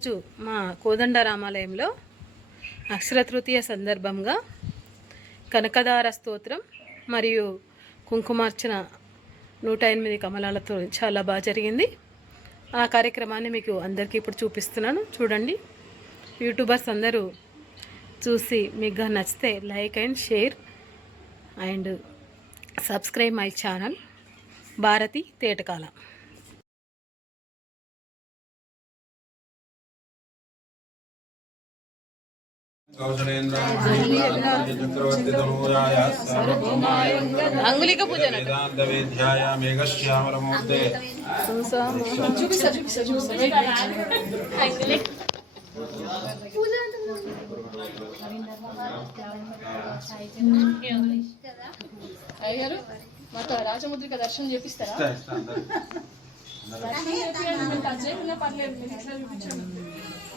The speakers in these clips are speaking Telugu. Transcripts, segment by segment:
రోజు మా కోదండ రామాలయంలో అక్షర తృతీయ సందర్భంగా కనకదార స్తోత్రం మరియు కుంకుమార్చన నూట ఎనిమిది కమలాలతో చాలా బాగా జరిగింది. ఆ కార్యక్రమాన్ని మీకు అందరికీ ఇప్పుడు చూపిస్తున్నాను. చూడండి. యూట్యూబర్స్ అందరూ చూసి మీకు నచ్చితే like and share and subscribe my channel. Bharati తేటకాల. అంగుళిక పూజ వేదాంతవేద్యాయ మేఘశ్యామలమూర్తే అయ్యారు మాకు రాజముద్రిక దర్శనం చేపిస్తారా?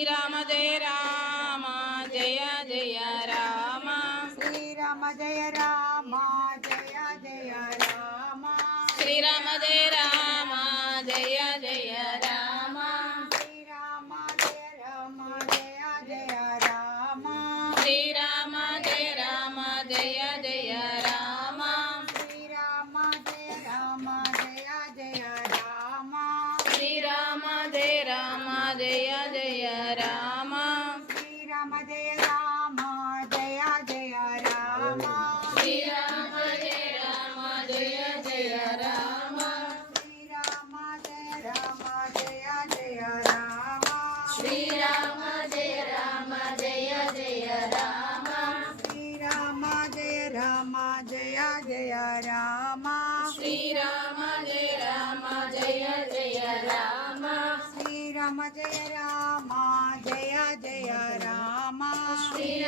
श्रीराम जय राम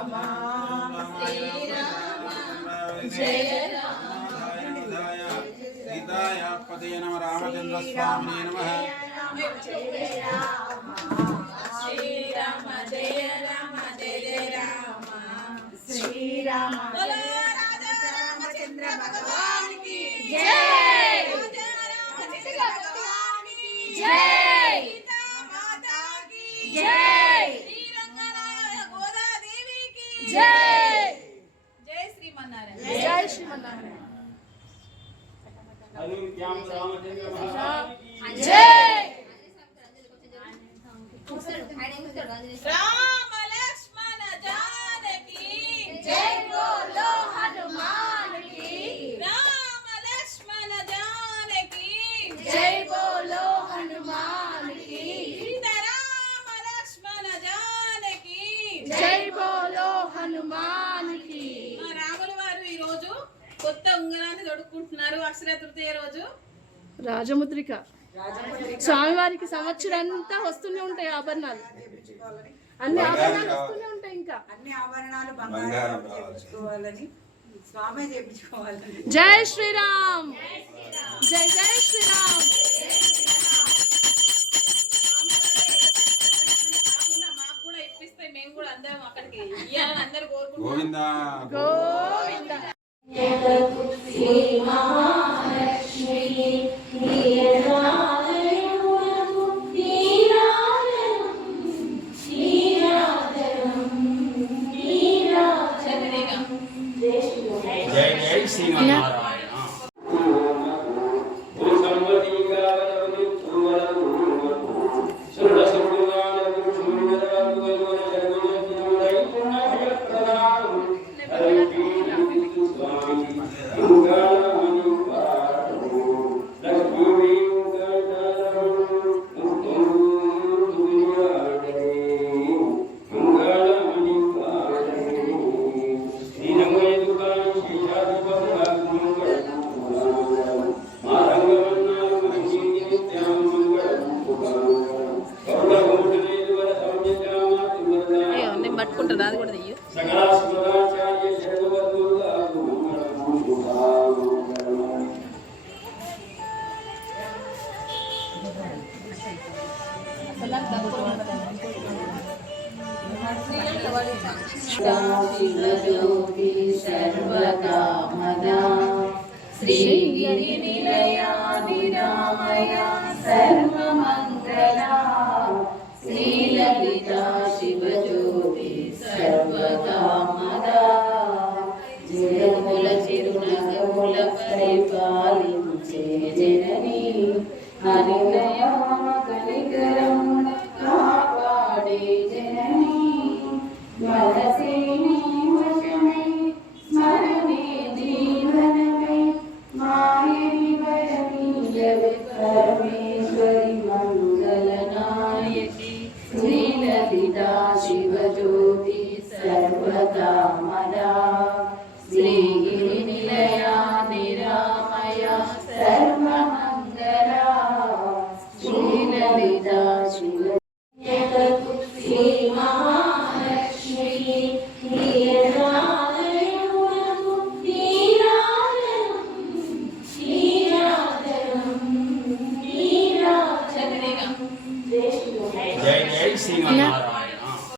రామ శ్రీరామ జయ రామ. సీతాయ పతయ నమ. రామచంద్ర స్వామినే నమ శ్రీరామ జయ రామ. జయ జయ రామ. శ్రీరామ రామచంద్ర భగవానికి జై రామ లక్ష్మణ జానకి జై కొత్త ఉంగరాన్ని తొడుక్కుంటున్నారు అక్షర తృతీయ రోజు. రాజముద్రిక. స్వామివారికి సంవత్సరంతా వస్తూనే ఉంటాయి ఆభరణాలు. అన్ని ఆభరణాలు. వస్తూనే ఉంటాయి ఇంకా. అన్ని ఆభరణాలు బంగారం బంగారం కావాలి. చేపించుకోవాలని. స్వామి జై శ్రీరామ్. జై జై శ్రీరామ్. కాకుండా మాకు కూడా ఇప్పిస్తే మేము కూడా అందరం అక్కడికి అందరు కోరుకుంటున్నాం. గోవిందా. గోవింద श्री मदा श्रीगिरिनिलया विरामया सर्व कलिता शिवज्योति सर्वदा मया श्रीगिरिनिलया निरामया सर्वमङ्गला श्रीललिता शिव श्रीमहा